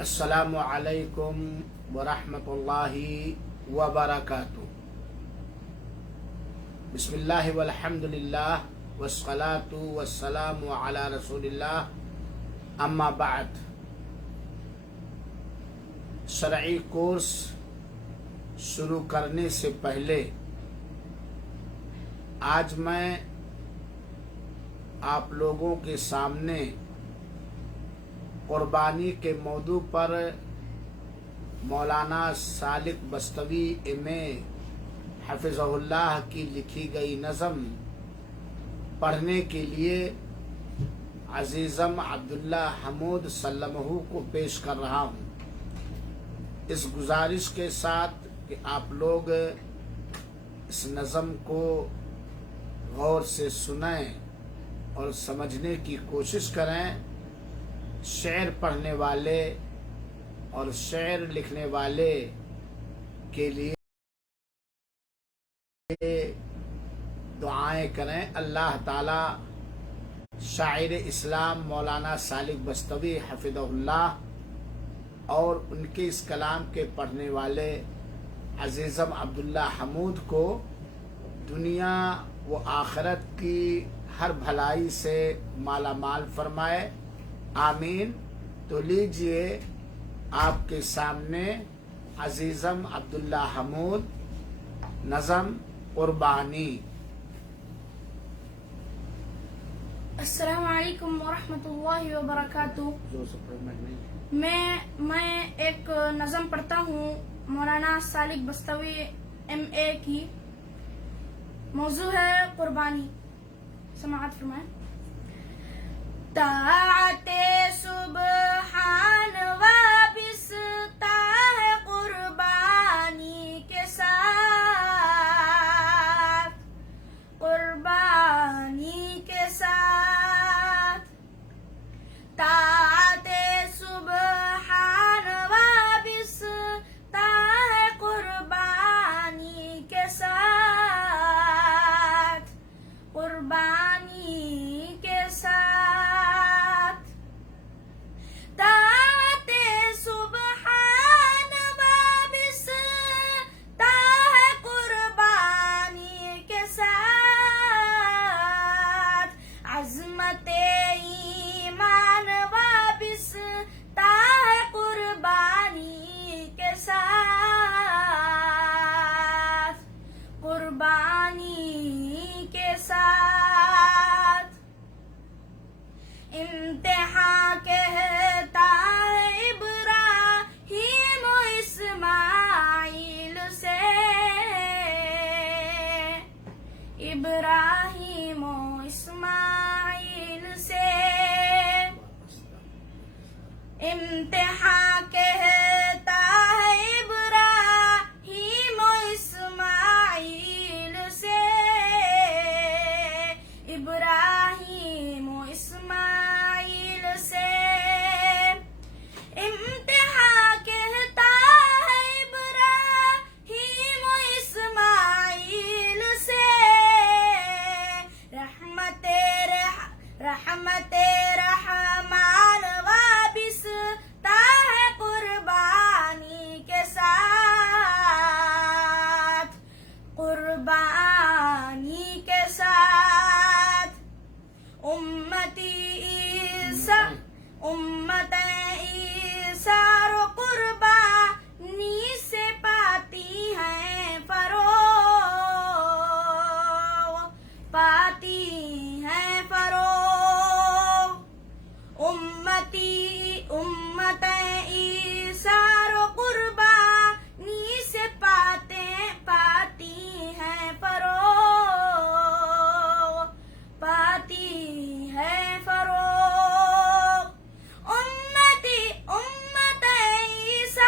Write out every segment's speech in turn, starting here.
السلام علیکم ورحمۃ اللہ وبرکاتہ۔ بسم اللہ والحمد للہ والصلاة والسلام علی رسول اللہ، اما بعد۔ شرعی کورس شروع کرنے سے پہلے آج میں آپ لوگوں کے سامنے قربانی کے موضوع پر مولانا سالک بستوی ایم.اے حفظہ اللہ کی لکھی گئی نظم پڑھنے کے لیے عزیزم عبداللہ حمود سلمہ کو پیش کر رہا ہوں، اس گزارش کے ساتھ کہ آپ لوگ اس نظم کو غور سے سنیں اور سمجھنے کی کوشش کریں۔ شعر پڑھنے والے اور شعر لکھنے والے کے لیے دعائیں کریں۔ اللہ تعالی شاعر اسلام مولانا سالک بستوی حفظہ اللہ اور ان کے اس کلام کے پڑھنے والے عزیزم عبداللہ حمود کو دنیا و آخرت کی ہر بھلائی سے مالا مال فرمائے، آمین۔ تو لیجئے آپ کے سامنے عزیزم عبداللہ حمود، نظم قربانی۔ السلام علیکم ورحمۃ اللہ وبرکاتہ۔ میں ایک نظم پڑھتا ہوں مولانا سالک بستوی ایم.اے کی۔ موضوع ہے قربانی، سماعت فرمائیں۔ طاعت سبحان وابستہ ہے قربانی کے ساتھ، قربانی کے ساتھ۔ طاعت سبحان وابستہ ہے قربانی کے ساتھ، قربانی کے ساتھ۔ طاعت سبحان وابستہ ہے قربانی کے ساتھ، عظمت ایمان وابستہ ہے قربانی کے ساتھ، قربانی کے ساتھ۔ امتحان کہتا ہے ابراہیم و اسماعیل سے، ابراہیم و اسماعیل سے۔ امتحان کہتا ہے ابراہیم و اسماعیل سے، ابراہیم و اسماعیل سے۔ امتحان کہتا ہے ابراہیم و اسماعیل سے، رحمت رحمان وابستہ ہے قربانی کے ساتھ، قربانی کے ساتھ۔ امت ایثار و قربانی سے پاتی ہیں فروغ، پاتی ہیں فروغ۔ امت ایثار و قربانی سے پاتی ہیں فروغ، پاتی ہے فروغ۔ امت ایثار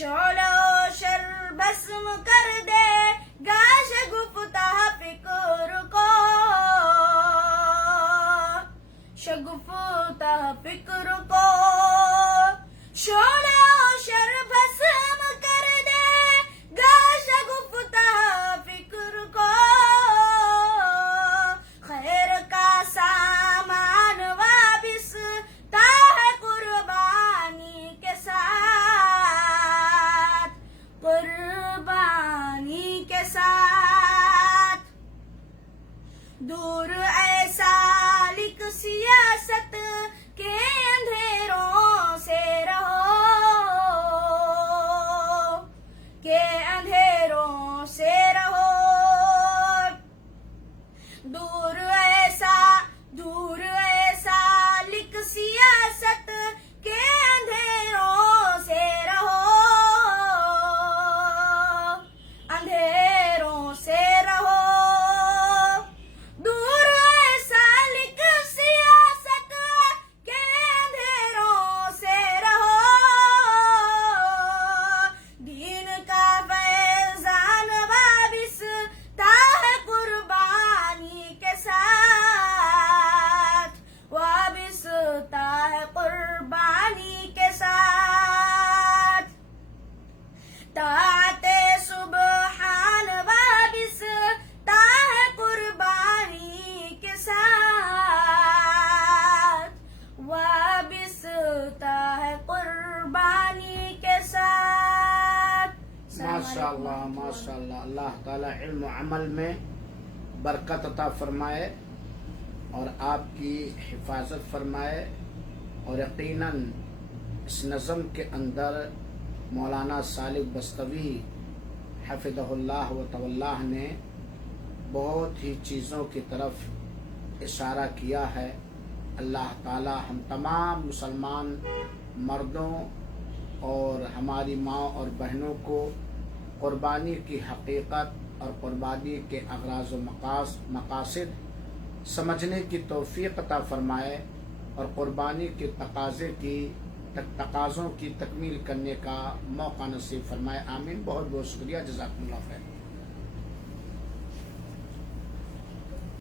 شعلہ و شر بسم کر دے گا شگفتہ فکر کو شگفتہ فکر کو شعلہ و شر بسم کر دے گا شگفتہ فکر کو خیر کا سامان وابستہ ہے قربانی کے ساتھ قربانی کے ساتھ دور ایسا لکھ سیاست کے اندھیروں سے رہو کہ اندھیروں سے رہو دور ایسا لکھ سیاست کے اندھیروں سے رہو اندھیروں سے رہو دور ایسا لکھ سیاست کے اندھیروں سے رہو دین کا فیضان وابستہ ہے قربانی کے ساتھ وابستہ ہے قربانی کے ساتھ طاعت سبحان وابستہ ہے قربانی کے ساتھ وابستہ ہے قربانی کے ساتھ. ماشاءاللہ ماشاءاللہ. اللہ تعالیٰ علم و عمل میں برکت عطا فرمائے اور آپ کی حفاظت فرمائے اور یقیناً اس نظم کے اندر مولانا صالح بستوی حفظہ اللہ و تولہ نے بہت ہی چیزوں کی طرف اشارہ کیا ہے. اللہ تعالی ہم تمام مسلمان مردوں اور ہماری ماں اور بہنوں کو قربانی کی حقیقت اور قربانی کے اغراض و مقاصد سمجھنے کی توفیق عطا فرمائے اور قربانی کے تقاضوں کی تکمیل کرنے کا موقع نصیب فرمائے. آمین. بہت بہت شکریہ. جزاکم اللہ خیر.